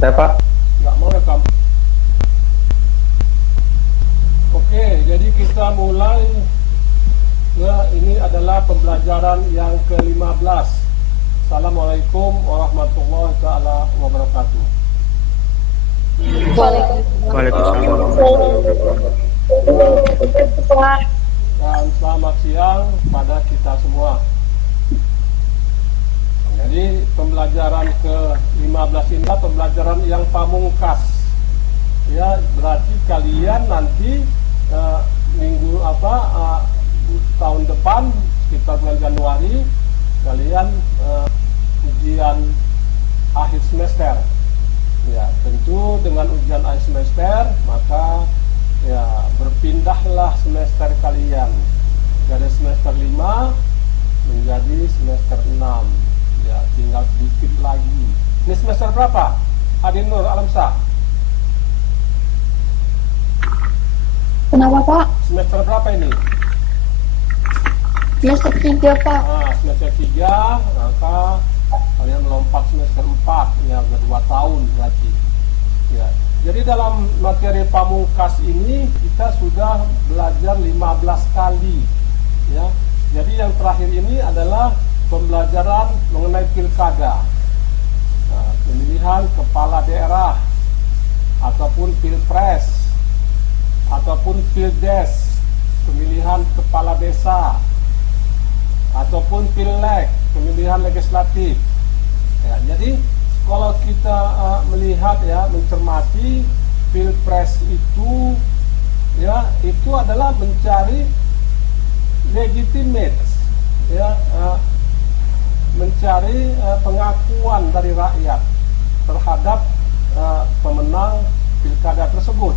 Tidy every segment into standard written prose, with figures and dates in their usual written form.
Saya Pak, Nggak mau rekam. Oke, jadi kita mulai. Nah, ini adalah pembelajaran yang ke-15. Assalamualaikum warahmatullahi taala wabarakatuh. Dan selamat siang pada kita semua. Jadi pembelajaran ke-15 ini adalah pembelajaran yang pamungkas. Ya, berarti kalian nanti tahun depan sekitar bulan Januari kalian ujian akhir semester. Ya, tentu dengan ujian akhir semester maka ya berpindahlah semester kalian dari semester 5 menjadi semester 6. Ya, tinggal sedikit lagi. Ini semester berapa? Adin Nur Alamsah. Kenapa Pak? Semester berapa ini? Semester 3 Pak. Nah, semester 3, maka kalian melompat semester 4, ya udah 2 tahun berarti. Ya. Jadi dalam materi pamungkas ini kita sudah belajar 15 kali. Ya. Jadi yang terakhir ini adalah pembelajaran mengenai pilkada. Nah, pemilihan kepala daerah ataupun pilpres ataupun pildes, pemilihan kepala desa ataupun pileg, pemilihan legislatif. Ya, jadi kalau kita melihat ya, mencermati pilpres itu ya, itu adalah mencari legitimate ya, mencari pengakuan dari rakyat terhadap pemenang pilkada tersebut.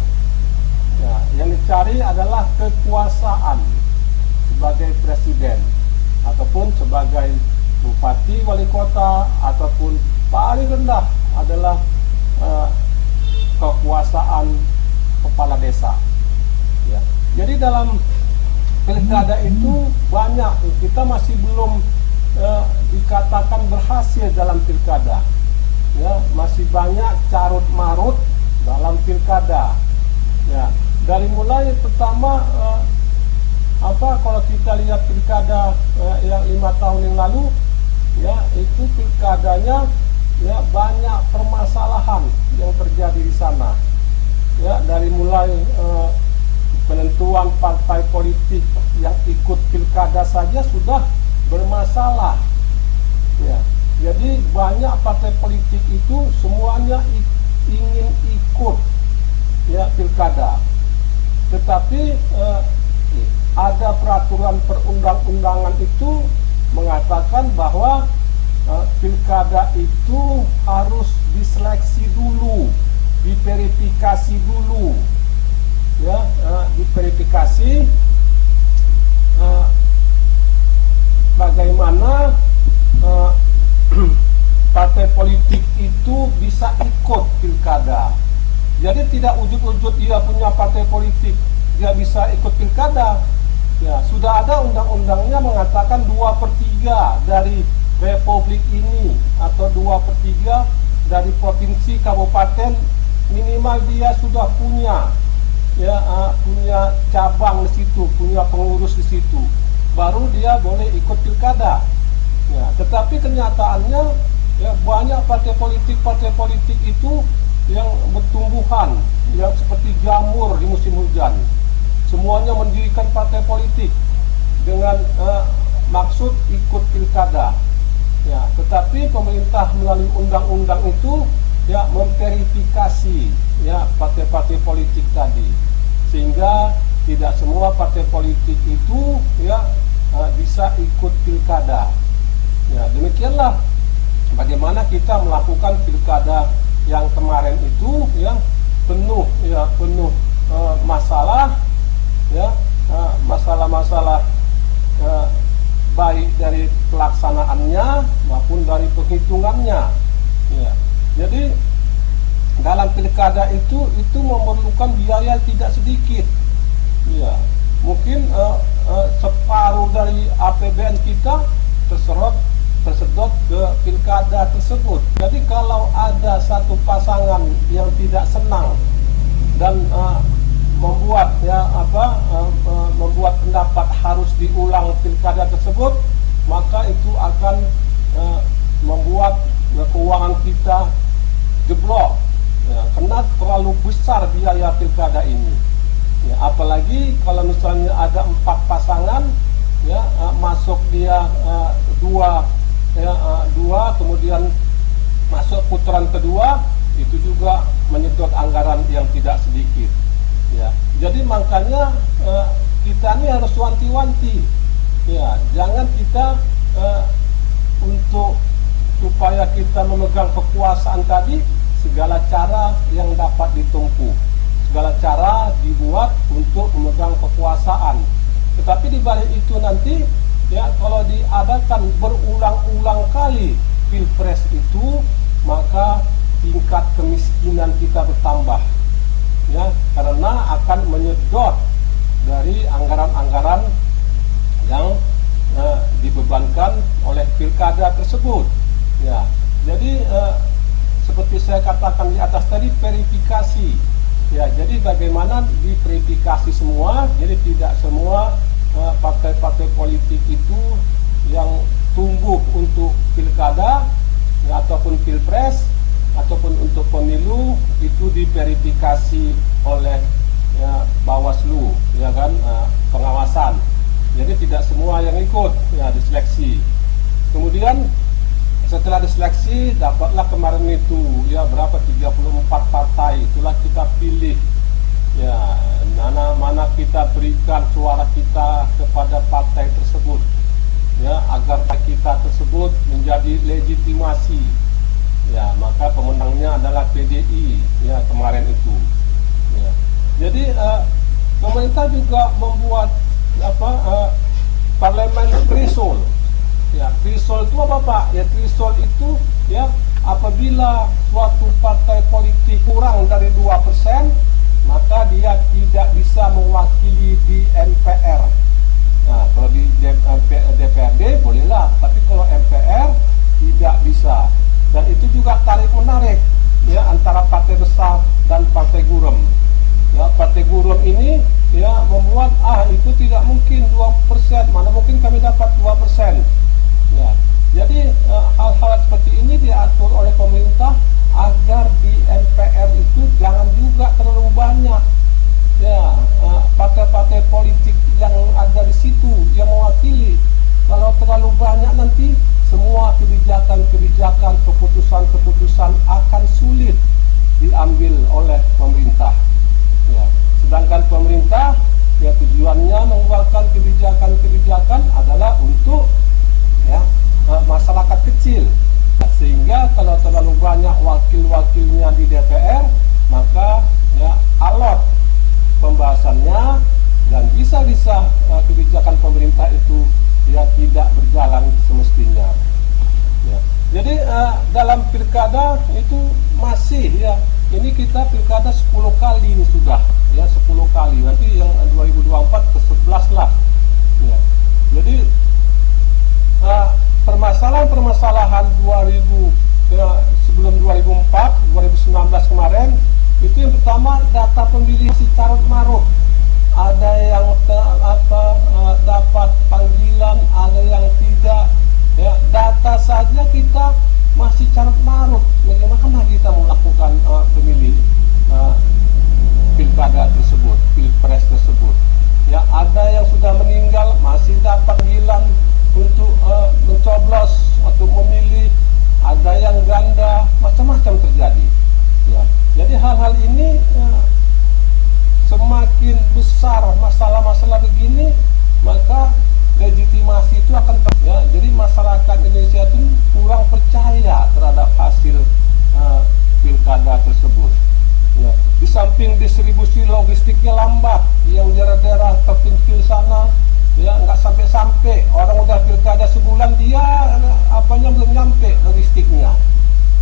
Ya, yang dicari adalah kekuasaan sebagai presiden ataupun sebagai bupati, wali kota, ataupun paling rendah adalah kekuasaan kepala desa. Ya. Jadi dalam pilkada itu banyak, kita masih belum dikatakan berhasil dalam pilkada. Ya, masih banyak carut marut dalam pilkada. Ya, dari mulai pertama kalau kita lihat pilkada yang 5 tahun yang lalu, ya itu pilkadanya ya banyak permasalahan yang terjadi di sana. Ya, dari mulai penentuan partai politik yang ikut pilkada saja sudah bermasalah. Ya, jadi banyak partai politik itu semuanya ingin ikut ya pilkada, tetapi ada peraturan perundang-undangan itu mengatakan bahwa pilkada itu harus diseleksi dulu, diverifikasi dulu, ya, diverifikasi bagaimana partai politik itu bisa ikut pilkada. Jadi tidak ujug-ujug dia punya partai politik dia bisa ikut pilkada. Ya, sudah ada undang-undangnya mengatakan 2/3 dari republik ini atau 2/3 dari provinsi kabupaten minimal dia sudah punya ya, punya cabang di situ, punya pengurus di situ, baru dia boleh ikut pilkada. Ya, tetapi kenyataannya ya banyak partai politik itu yang bertumbuhan yang seperti jamur di musim hujan. Semuanya mendirikan partai politik dengan maksud ikut pilkada. Ya, tetapi pemerintah melalui undang-undang itu ya memverifikasi ya partai-partai politik tadi, sehingga tidak semua partai politik itu ya bisa ikut pilkada. Ya, demikianlah bagaimana kita melakukan pilkada yang kemarin itu ya penuh masalah ya, masalah-masalah baik dari pelaksanaannya maupun dari penghitungannya. Ya. Jadi dalam pilkada itu memerlukan biaya tidak sedikit. Ya, mungkin separuh dari APBN kita terserap tersedot ke pilkada tersebut. Jadi kalau ada satu pasangan yang tidak senang dan membuat membuat pendapat harus diulang pilkada tersebut, maka itu akan membuat keuangan kita jeblok, karena terlalu besar biaya pilkada ini. Apalagi kalau misalnya ada 4 pasangan, masuk dia dua, kemudian masuk putaran kedua, itu juga menyedot anggaran yang tidak sedikit. Jadi makanya kita ini harus wanti-wanti, jangan kita untuk supaya kita memegang kekuasaan tadi, segala cara yang dapat ditempuh, segala cara dibuat untuk memegang kekuasaan. Tetapi di balik itu nanti, kalau diadakan berulang-ulang kali pilpres itu, maka tingkat kemiskinan kita bertambah, karena akan menyedot dari anggaran-anggaran yang dibebankan oleh pilkada tersebut. Jadi seperti saya katakan di atas tadi, verifikasi. Jadi bagaimana diverifikasi semua, jadi tidak semua partai-partai politik itu yang tumbuh untuk pilkada ataupun pilpres ataupun untuk pemilu itu diverifikasi oleh Bawaslu, pengawasan. Jadi tidak semua yang ikut, diseleksi. Kemudian setelah diseleksi, dapatlah kemarin itu berapa 34 partai, itulah kita pilih mana kita berikan suara kita kepada partai tersebut, agar kita tersebut menjadi legitimasi. Maka pemenangnya adalah PDI kemarin itu. Jadi pemerintah juga membuat parlemen threshold. Threshold itu apa Pak? Threshold itu apabila suatu partai politik kurang dari 2%, maka dia tidak bisa mewakili di MPR. Kalau di DPRD bolehlah, tapi kalau MPR tidak bisa. Dan itu juga tarik menarik antara partai besar dan partai gurem. Partai gurem ini membuat itu tidak mungkin 2%, mana mungkin kami dapat 2%. Jadi hal-hal seperti ini diatur oleh pemerintah agar di MPR itu jangan juga terlalu banyak partai-partai politik yang ada di situ yang mewakili. Kalau terlalu banyak nanti semua kebijakan, keputusan akan sulit diambil oleh pemerintah. Sedangkan pemerintah tujuannya mengeluarkan kebijakan adalah untuk masyarakat kecil, sehingga kalau terlalu banyak wakil-wakilnya di DPR, maka alot pembahasannya dan bisa-bisa kebijakan pemerintah itu tidak berjalan semestinya. Jadi dalam pilkada itu masih ini kita pilkada 10 kali ini sudah 10 kali, nanti yang 2024 ke-11 lah. Jadi permasalahan 2000 sebelum 2004, 2019 kemarin itu yang pertama data pemilih si carut marut. Ada yang dapat panggilan, ada yang tidak. Data saja kita masih carut marut. Bagaimana kita melakukan pemilih pilkada tersebut, pilpres tersebut? Ada yang sudah meninggal masih dapat panggilan untuk mencoblos atau memilih, ada yang ganda, macam-macam terjadi. Jadi hal-hal ini semakin besar masalah-masalah begini, maka legitimasi itu akan jadi masyarakat Indonesia itu kurang percaya terhadap hasil pilkada tersebut. Di samping distribusi logistiknya lambat, yang daerah-daerah terpencil sana nggak sampai-sampai, orang udah pilkada sebulan dia belum nyampe logistiknya.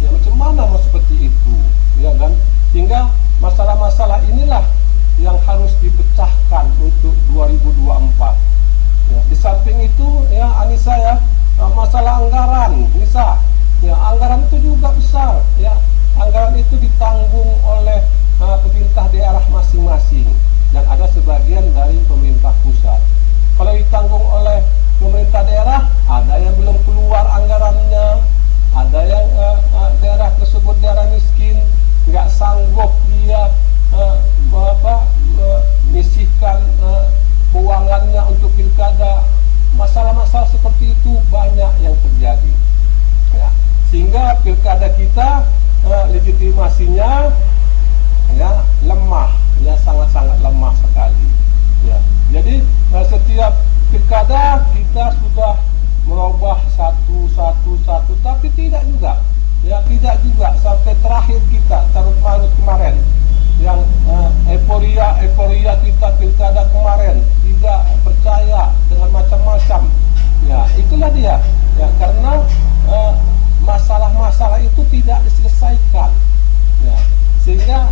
Macam mana mau seperti itu, kan? Sehingga masalah-masalah inilah yang harus dipecahkan untuk 2024. Di samping itu Anissa masalah anggaran komunikasinya ya lemah, ya sangat-sangat lemah sekali. Ya, jadi setiap pilkada kita sudah merubah satu, tapi tidak juga. Ya tidak juga sampai terakhir kita carut-marut kemarin yang euforia kita pilkada kemarin tidak percaya dengan macam-macam. Ya itulah dia. Ya karena masalah-masalah itu tidak diselesaikan. Ya sehingga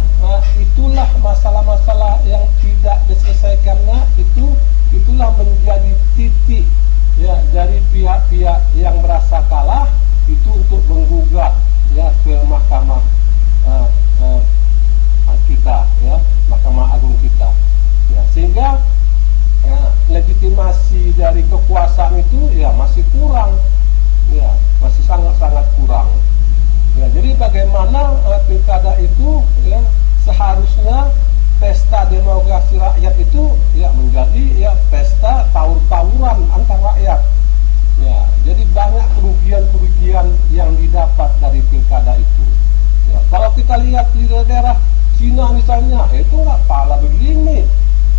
itulah masalah-masalah yang tidak diselesaikannya itulah menjadi titik ya dari pihak-pihak yang merasa kalah itu untuk menggugat ya ke mahkamah kita ya Mahkamah Agung kita ya sehingga legitimasi dari kekuasaan itu ya masih kurang ya masih sangat-sangat kurang ya jadi bagaimana pilkada itu ya seharusnya pesta demokrasi rakyat itu ya menjadi ya pesta tawur-tawuran antar rakyat ya jadi banyak kerugian yang didapat dari pilkada itu ya kalau kita lihat di daerah Cina misalnya itu nggak pala begini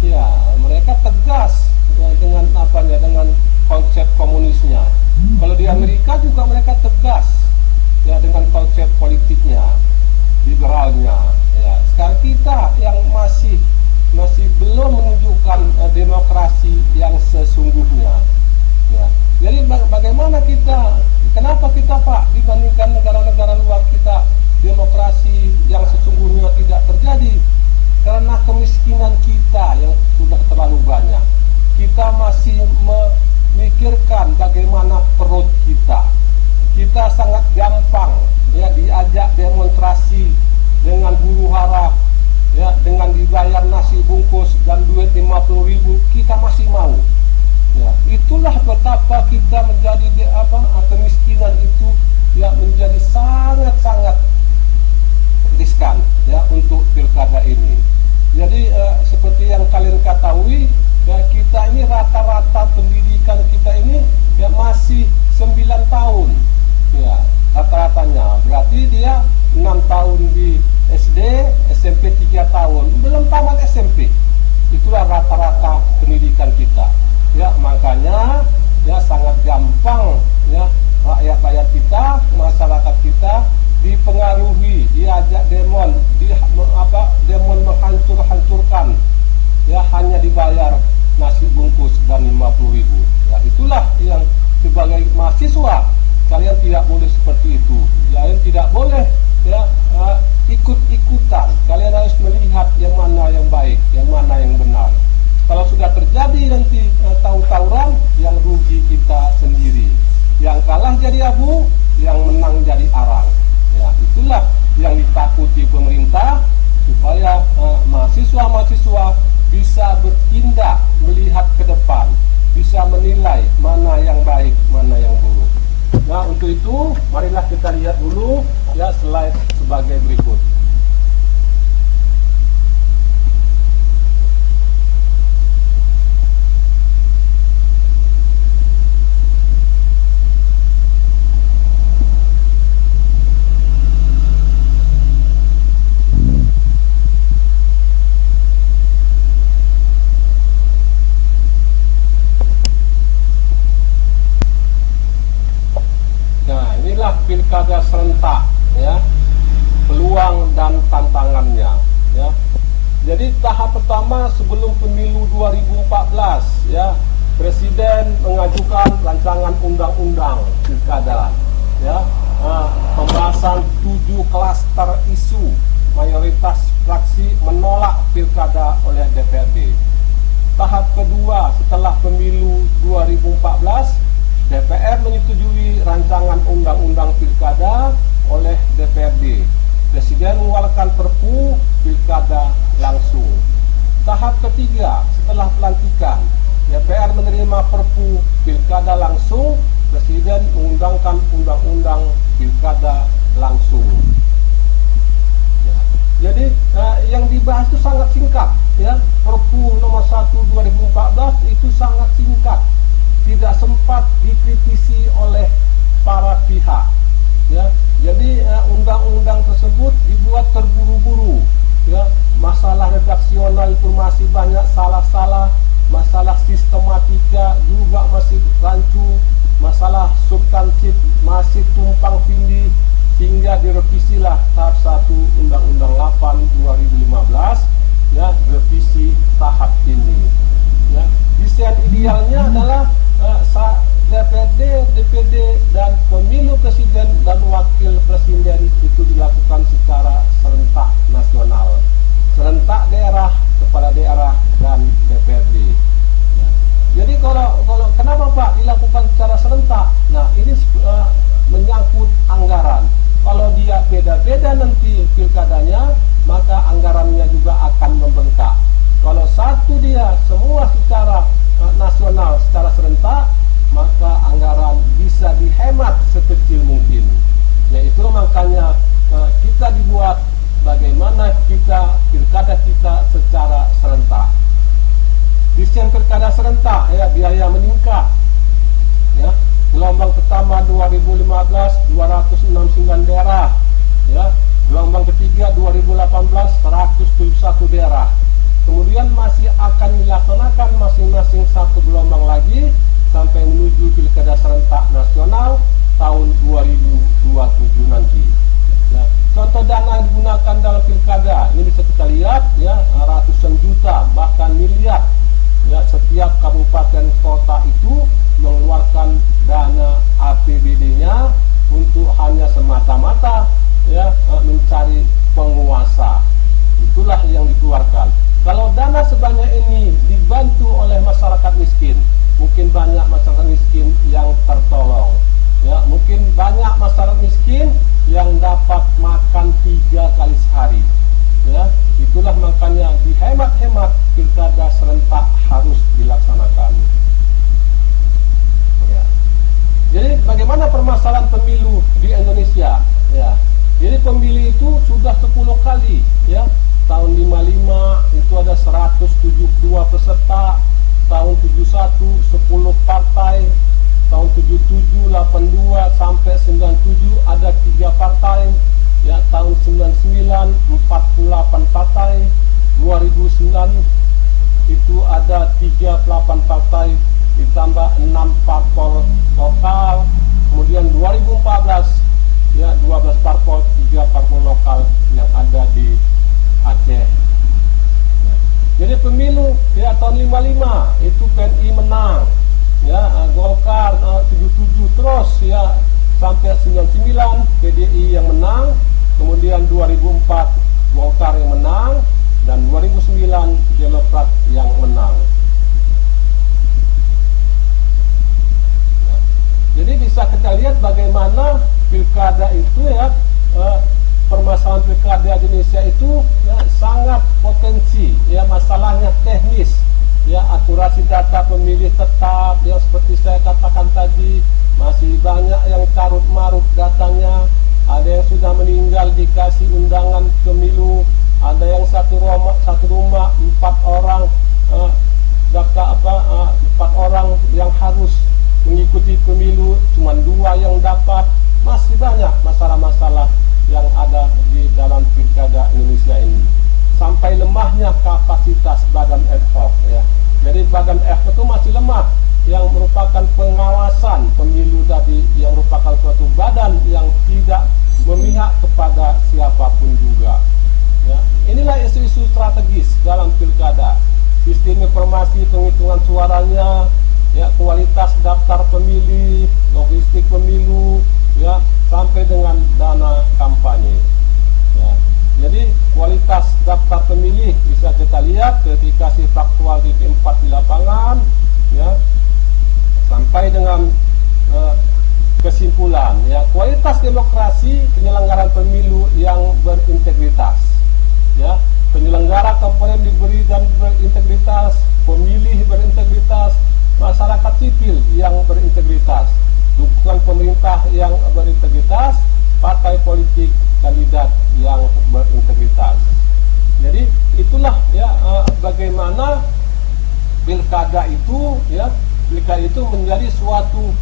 ya mereka tegas ya, dengan dengan konsep komunisnya kalau di Amerika juga mereka tegas ya dengan konsep politiknya liberalnya ya sekarang kita yang masih belum menunjukkan demokrasi yang sesungguhnya ya jadi bagaimana kenapa kita Pak dibandingkan negara-negara luar kita demokrasi yang sesungguhnya tidak terjadi karena kemiskinan kita yang sudah terlalu banyak. Kita masih memikirkan bagaimana perut kita. Kita sangat gampang ya diajak demonstrasi dengan huru hara ya dengan dibayar nasi bungkus dan duit 50.000 kita masih mau. Ya, itulah betapa kita menjadi kemiskinan itu ya menjadi sangat-sangat riskan ya untuk pilkada ini. Jadi seperti yang kalian ketahui ya kita ini rata-rata pendidikan kita ini ya masih 9 tahun ya rata-ratanya berarti dia 6 tahun di SD, SMP 3 tahun belum tamat SMP itulah rata-rata pendidikan kita ya makanya ya sangat gampang ya rakyat-rakyat kita masyarakat kita dipengaruhi, diajak demon menghancurkan ya hanya dibayar nasi bungkus dan 50.000 ya itulah yang sebagai mahasiswa kalian tidak boleh seperti itu kalian tidak boleh ya ikut-ikutan kalian harus melihat yang mana yang baik yang mana yang benar kalau sudah terjadi nanti tawuran yang rugi kita sendiri yang kalah jadi abu yang menang jadi arang ya itulah yang ditakuti pemerintah supaya mahasiswa-mahasiswa bisa bertindak melihat ke depan bisa menilai mana yang baik mana yang buruk. Nah untuk itu marilah kita lihat dulu ya slide sebagai berikut. Pilkada serentak ya peluang dan tantangannya ya jadi tahap pertama sebelum pemilu 2014 ya Presiden mengajukan rancangan undang-undang pilkada ya pembahasan 7 klaster isu mayoritas fraksi menolak pilkada oleh DPRD tahap kedua setelah pemilu 2014 DPR menyetujui rancangan undang-undang pilkada oleh DPRD. Presiden mengeluarkan Perpu pilkada langsung. Tahap ketiga setelah pelantikan, DPR menerima Perpu pilkada langsung. Presiden mengundangkan undang-undang pilkada langsung. Ya. Jadi yang dibahas itu sangat singkat. Ya, Perpu nomor 1 2014 itu sangat singkat. Tidak sempat dikritisi oleh para pihak ya. Jadi undang-undang tersebut dibuat terburu-buru, ya. Masalah redaksional itu masih banyak salah-salah, masalah sistematika juga masih rancu, masalah substansif masih tumpang tindih, sehingga direvisilah tahap 1 Undang-Undang 8 2015, ya, revisi tahap ini, ya. Desain idealnya adalah DPRD, DPD dan pemilu presiden dan wakil presiden itu dilakukan secara serentak nasional, serentak daerah, kepala daerah dan DPRD. Ya. Jadi kalau kenapa Pak dilakukan secara serentak? Nah, ini menyangkut anggaran. Kalau dia beda-beda nanti pilkadanya, maka anggarannya juga akan membengkak. Kalau satu dia semua secara nasional, secara serentak, maka anggaran bisa dihemat sekecil mungkin. Ya, itu makanya kita dibuat bagaimana pilkada kita secara serentak. Desain pilkada serentak, ya, biaya meningkat. Ya, gelombang pertama 2015 269 daerah, ya. Gelombang ketiga 2018 171 daerah. Kemudian masih akan dilaksanakan masing-masing satu gelombang lagi sampai menuju pilkada serentak nasional tahun 2027 nanti. Ya. Contoh dana yang digunakan dalam pilkada ini bisa kita lihat, ya, ratusan juta bahkan miliar. Ya, setiap kabupaten kota itu mengeluarkan dana APBD-nya untuk hanya semata-mata, ya, mencari penguasa. Itulah yang dikeluarkan. Kalau dana sebanyak ini dibantu oleh masyarakat miskin, mungkin banyak masyarakat miskin yang tertolong. Ya, mungkin banyak masyarakat miskin yang dapat makan 3 kali sehari. Ya, itulah makanya dihemat-hemat pilkada serentak harus dilaksanakan. Ya. Jadi bagaimana permasalahan pemilu di Indonesia? Ya. Jadi pemilu itu sudah 10 kali, ya. Tahun 55 itu ada 172 peserta, tahun 71 10 partai, tahun 77 82 sampai 97 ada 3 partai, ya, tahun 99 48 partai, 2009 itu ada 38 partai ditambah 6 parpol lokal, kemudian 2014, ya, 12 parpol, 3 parpol lokal yang ada di Aceh. Jadi pemilu, ya, tahun 55 itu PNI menang, ya, Golkar 77 terus, ya, sampai 99 PDI yang menang, kemudian 2004 Golkar yang menang, dan 2009 Demokrat yang menang. Jadi bisa kita lihat bagaimana pilkada itu, ya, permasalahan pilkada di Indonesia itu, ya, sangat potensi, ya, masalahnya teknis, ya, akurasi data pemilih tetap yang seperti saya katakan tadi, masih banyak yang carut marut datanya, ada yang sudah meninggal dikasih undangan pemilu, ada yang satu rumah 4 orang, 4 orang yang harus mengikuti pemilu, cuma 2 yang dapat. Masih banyak masalah-masalah yang ada di dalam pilkada Indonesia ini. Sampai lemahnya kapasitas badan ad hoc, ya. Jadi badan ad hoc itu masih lemah, yang merupakan pengawasan pemilu tadi, yang merupakan suatu badan yang tidak memihak kepada siapapun juga. Ya. Inilah isu-isu strategis dalam pilkada. Sistem informasi penghitungan suaranya, ya, kualitas daftar pemilih, logistik pemilu, ya, sampai dengan dana kampanye. Ya. Jadi kualitas daftar pemilih bisa kita lihat verifikasi faktual di P4 di lapangan, ya, sampai dengan kesimpulan, ya, kualitas demokrasi penyelenggaraan pemilu yang berintegritas, ya, penyelenggara komponen diberi dan berintegritas, pemilih berintegritas, masyarakat sipil yang berintegritas, dukungan pemerintah yang berintegritas, partai politik kandidat yang berintegritas. Jadi itulah, ya, bagaimana pilkada itu, ya, pilkada itu menjadi suatu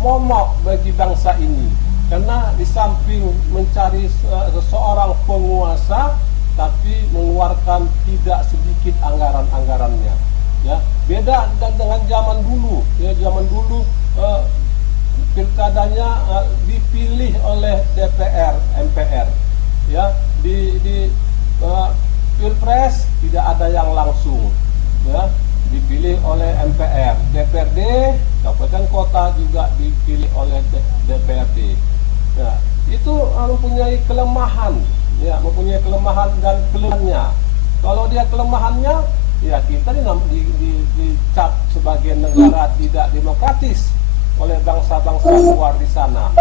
momok bagi bangsa ini. karena di samping mencari seseorang penguasa, tapi mengeluarkan tidak sedikit anggarannya. Ya, beda dengan zaman dulu. Ya, zaman dulu pilkadanya dipilih oleh DPR, MPR. Ya, di Pilpres tidak ada yang langsung. Ya, dipilih oleh MPR, DPRD, kabupaten kota juga dipilih oleh DPRD. Ya, itu mempunyai kelemahan. Ya, mempunyai kelemahan dan kelebihannya. Kalau dia kelemahannya, ya kita dicap sebagai negara tidak demokratis oleh bangsa-bangsa luar di sana.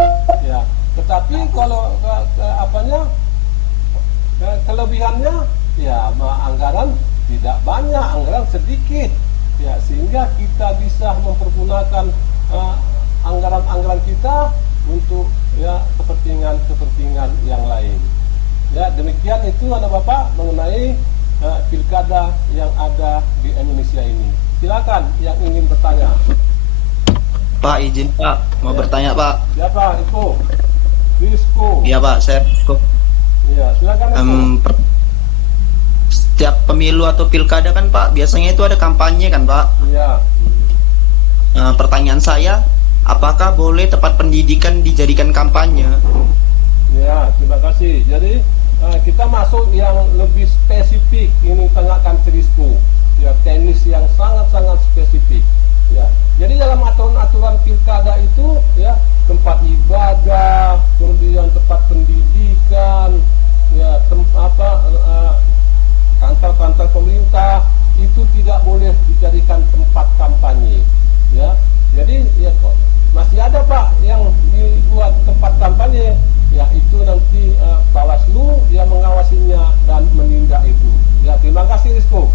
Ya, tetapi kalau kelebihannya, ya anggaran tidak banyak, anggaran sedikit. Ya, sehingga kita bisa mempergunakan anggaran-anggaran kita untuk ya kepentingan yang lain. Ya, demikian itu anak bapak mengenai pilkada yang ada di Indonesia ini. Silakan yang ingin bertanya. Pak, izin Pak, mau bertanya Pak. Siapa itu? Rizko. Iya Pak, saya Rizko. Iya, silakan Rizko. Setiap pemilu atau pilkada kan Pak, biasanya itu ada kampanye kan Pak. Iya. Pertanyaan saya, apakah boleh tempat pendidikan dijadikan kampanye? Ya, terima kasih. Jadi kita masuk yang lebih spesifik, ini tanyakan Rizko. Ya, teknis yang sangat-sangat spesifik. Ya, jadi dalam aturan-aturan pilkada itu, ya tempat ibadah, kemudian tempat pendidikan, ya kantor-kantor pemerintah itu tidak boleh dijadikan tempat kampanye. Ya, jadi ya masih ada Pak yang dibuat tempat kampanye. Ya, itu nanti Bawaslu yang mengawasinya dan menindak itu. Ya, terima kasih Rizko.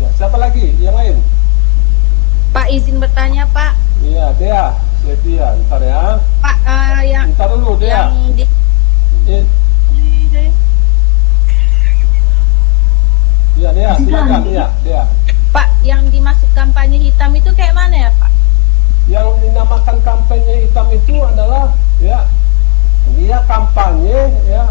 Ya, siapa lagi yang lain? Pak, izin bertanya Pak. Iya, Dea, Setia, ntar ya. Pak, yang Ntar dulu Dea. yang di Iya Dea, silakan. Iya Dea. Pak, yang dimaksud kampanye hitam itu kayak mana ya Pak? Yang dinamakan kampanye hitam itu adalah ya dia kampanye ya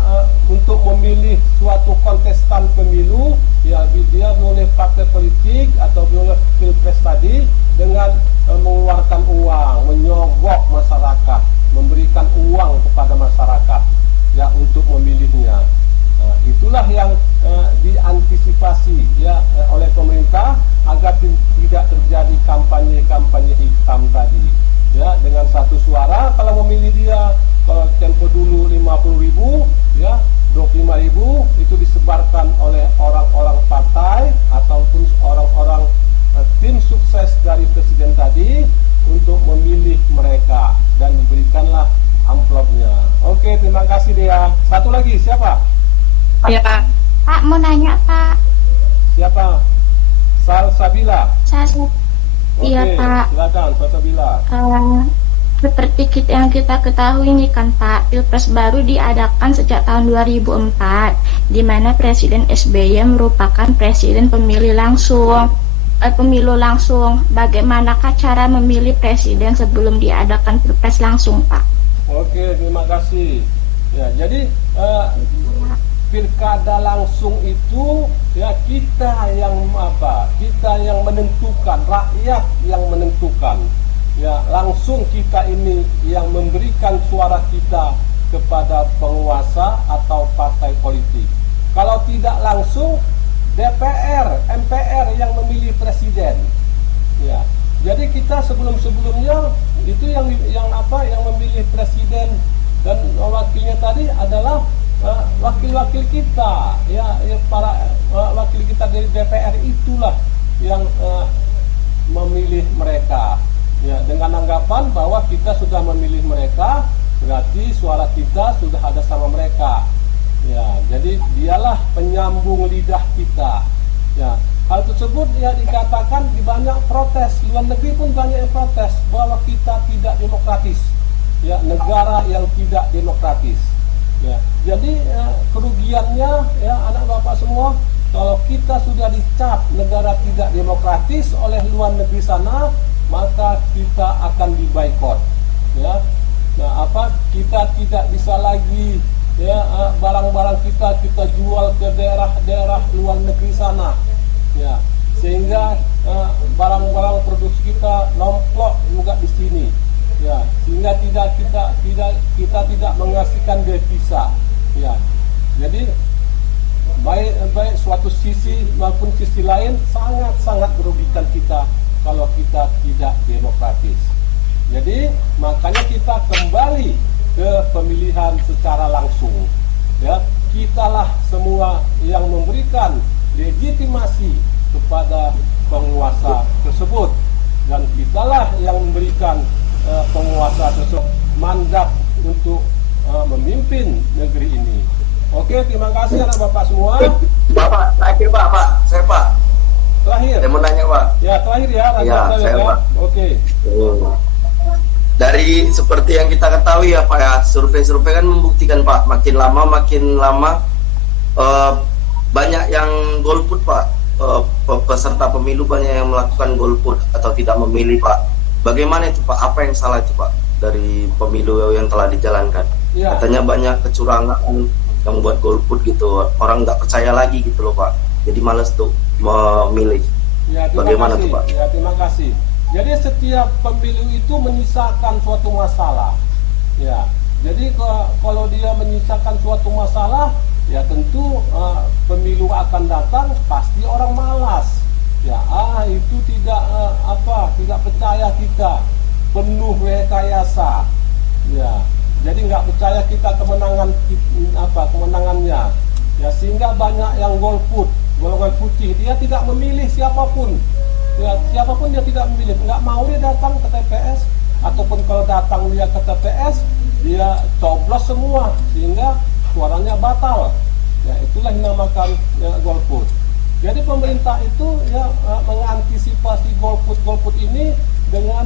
untuk memilih suatu kontestan pemilu, ya dia boleh partai politik atau boleh pilpres tadi dengan mengeluarkan uang, menyogok masyarakat, memberikan uang kepada masyarakat ya untuk memilihnya. Nah, itulah yang diantisipasi ya oleh pemerintah agar tidak terjadi kampanye hitam tadi. Ya, dengan satu suara kalau memilih dia, kalau tempo dulu 50.000 ya 25.000 itu disebarkan oleh orang-orang partai ataupun orang-orang tim sukses dari presiden tadi untuk memilih mereka dan diberikanlah amplopnya. Oke, terima kasih Dea. Satu lagi siapa? Ya Pak. Pak, mau nanya Pak. Siapa? Salsabila. Oke, Iya Pak. silakan Salsabila. Seperti yang kita ketahui nih kan Pak, Pilpres baru diadakan sejak tahun 2004, di mana Presiden SBY merupakan presiden pemilu langsung. Bagaimanakah cara memilih presiden sebelum diadakan Pilpres langsung Pak? Oke, terima kasih. Ya, jadi pilkada langsung itu ya kita yang menentukan, rakyat yang menentukan. Ya, langsung kita ini yang memberikan suara kita kepada penguasa atau partai politik. Kalau tidak langsung, DPR, MPR yang memilih presiden. Ya, jadi kita sebelumnya itu yang memilih presiden dan wakilnya tadi adalah wakil-wakil kita, ya para wakil kita dari DPR itulah yang memilih mereka. Ya, dengan anggapan bahwa kita sudah memilih mereka, berarti suara kita sudah ada sama mereka. Ya, jadi dialah penyambung lidah kita. Ya, hal tersebut ya dikatakan di banyak protes, luar negeri pun banyak yang protes bahwa kita tidak demokratis. Ya, negara yang tidak demokratis. Ya, jadi kerugiannya ya anak bapak semua, kalau kita sudah dicap negara tidak demokratis oleh luar negeri sana, maka kita akan diboikot. Ya, kita tidak bisa lagi barang-barang kita jual ke daerah-daerah luar negeri sana, ya, sehingga barang-barang produksi kita nomplok juga di sini, ya, sehingga kita tidak menghasilkan devisa, ya. Jadi baik suatu sisi maupun sisi lain sangat merugikan kita kalau kita tidak demokratis. Jadi makanya kita kembali ke pemilihan secara langsung, ya. Kitalah semua yang memberikan legitimasi kepada penguasa tersebut, dan kitalah yang memberikan penguasa tersebut mandat untuk memimpin negeri ini. Oke, terima kasih anak bapak semua. Bapak, terakhir Pak, saya Pak. Terakhir. Saya mau nanya Pak. Ya, terakhir ya. Ya, saya Pak. Oke. Dari seperti yang kita ketahui ya Pak ya, survei-survei kan membuktikan Pak, makin lama banyak yang golput Pak. Peserta pemilu banyak yang melakukan golput atau tidak memilih Pak. Bagaimana itu Pak? Apa yang salah itu Pak dari pemilu yang telah dijalankan? Ya. Katanya banyak kecurangan yang membuat golput gitu. Orang nggak percaya lagi gitu loh Pak. Jadi malas tuh memilih. Ya, bagaimana tuh Pak? Ya, terima kasih. Jadi setiap pemilu itu menyisakan suatu masalah. Ya. Jadi kalau dia menyisakan suatu masalah, ya tentu pemilu akan datang pasti orang malas. Ya, itu tidak tidak percaya kita, penuh rekayasa. Ya. Jadi nggak percaya kita kemenangannya. Ya, sehingga banyak yang golput, golongan putih, dia tidak memilih siapapun. Ya, siapapun dia tidak memilih, nggak mau dia datang ke TPS, ataupun kalau datang dia ke TPS, dia coblos semua sehingga suaranya batal. Ya, itulah yang dinamakan golput. Jadi pemerintah itu ya mengantisipasi golput ini dengan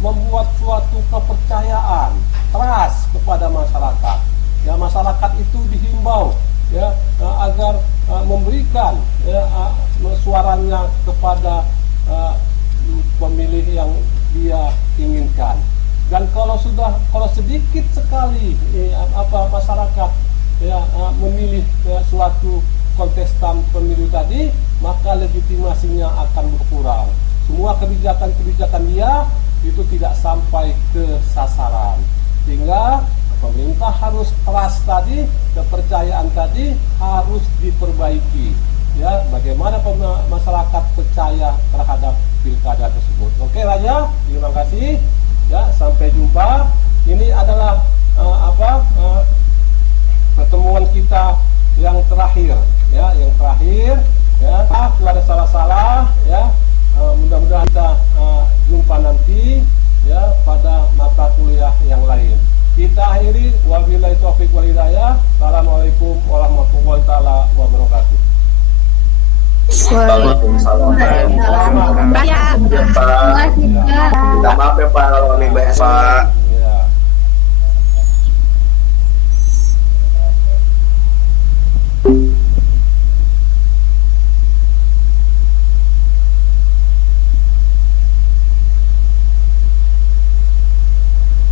membuat suatu kepercayaan, trust kepada masyarakat. Ya, masyarakat itu dihimbau ya agar memberikan suaranya kepada pemilih yang dia inginkan. Dan kalau sedikit sekali masyarakat memilih suatu kontestan pemilu tadi, maka legitimasinya akan berkurang. Semua kebijakan-kebijakan dia itu tidak sampai ke sasaran, sehingga pemerintah harus trust tadi, kepercayaan tadi harus diperbaiki. Ya, bagaimana masyarakat percaya terhadap pilkada tersebut. Oke Raja, terima kasih. Ya, sampai jumpa. Ini adalah pertemuan kita yang terakhir. Ya, yang terakhir. Ya, kalau ada salah-salah, ya, mudah-mudahan kita jumpa nanti ya pada mata kuliah yang lain. Kita akhiri, wabillahi taufiq wal hidayah. Assalamualaikum warahmatullahi taala wabarakatuh. Waalaikumsalam. Minta maaf ya Pak kalau kami bahas Pak.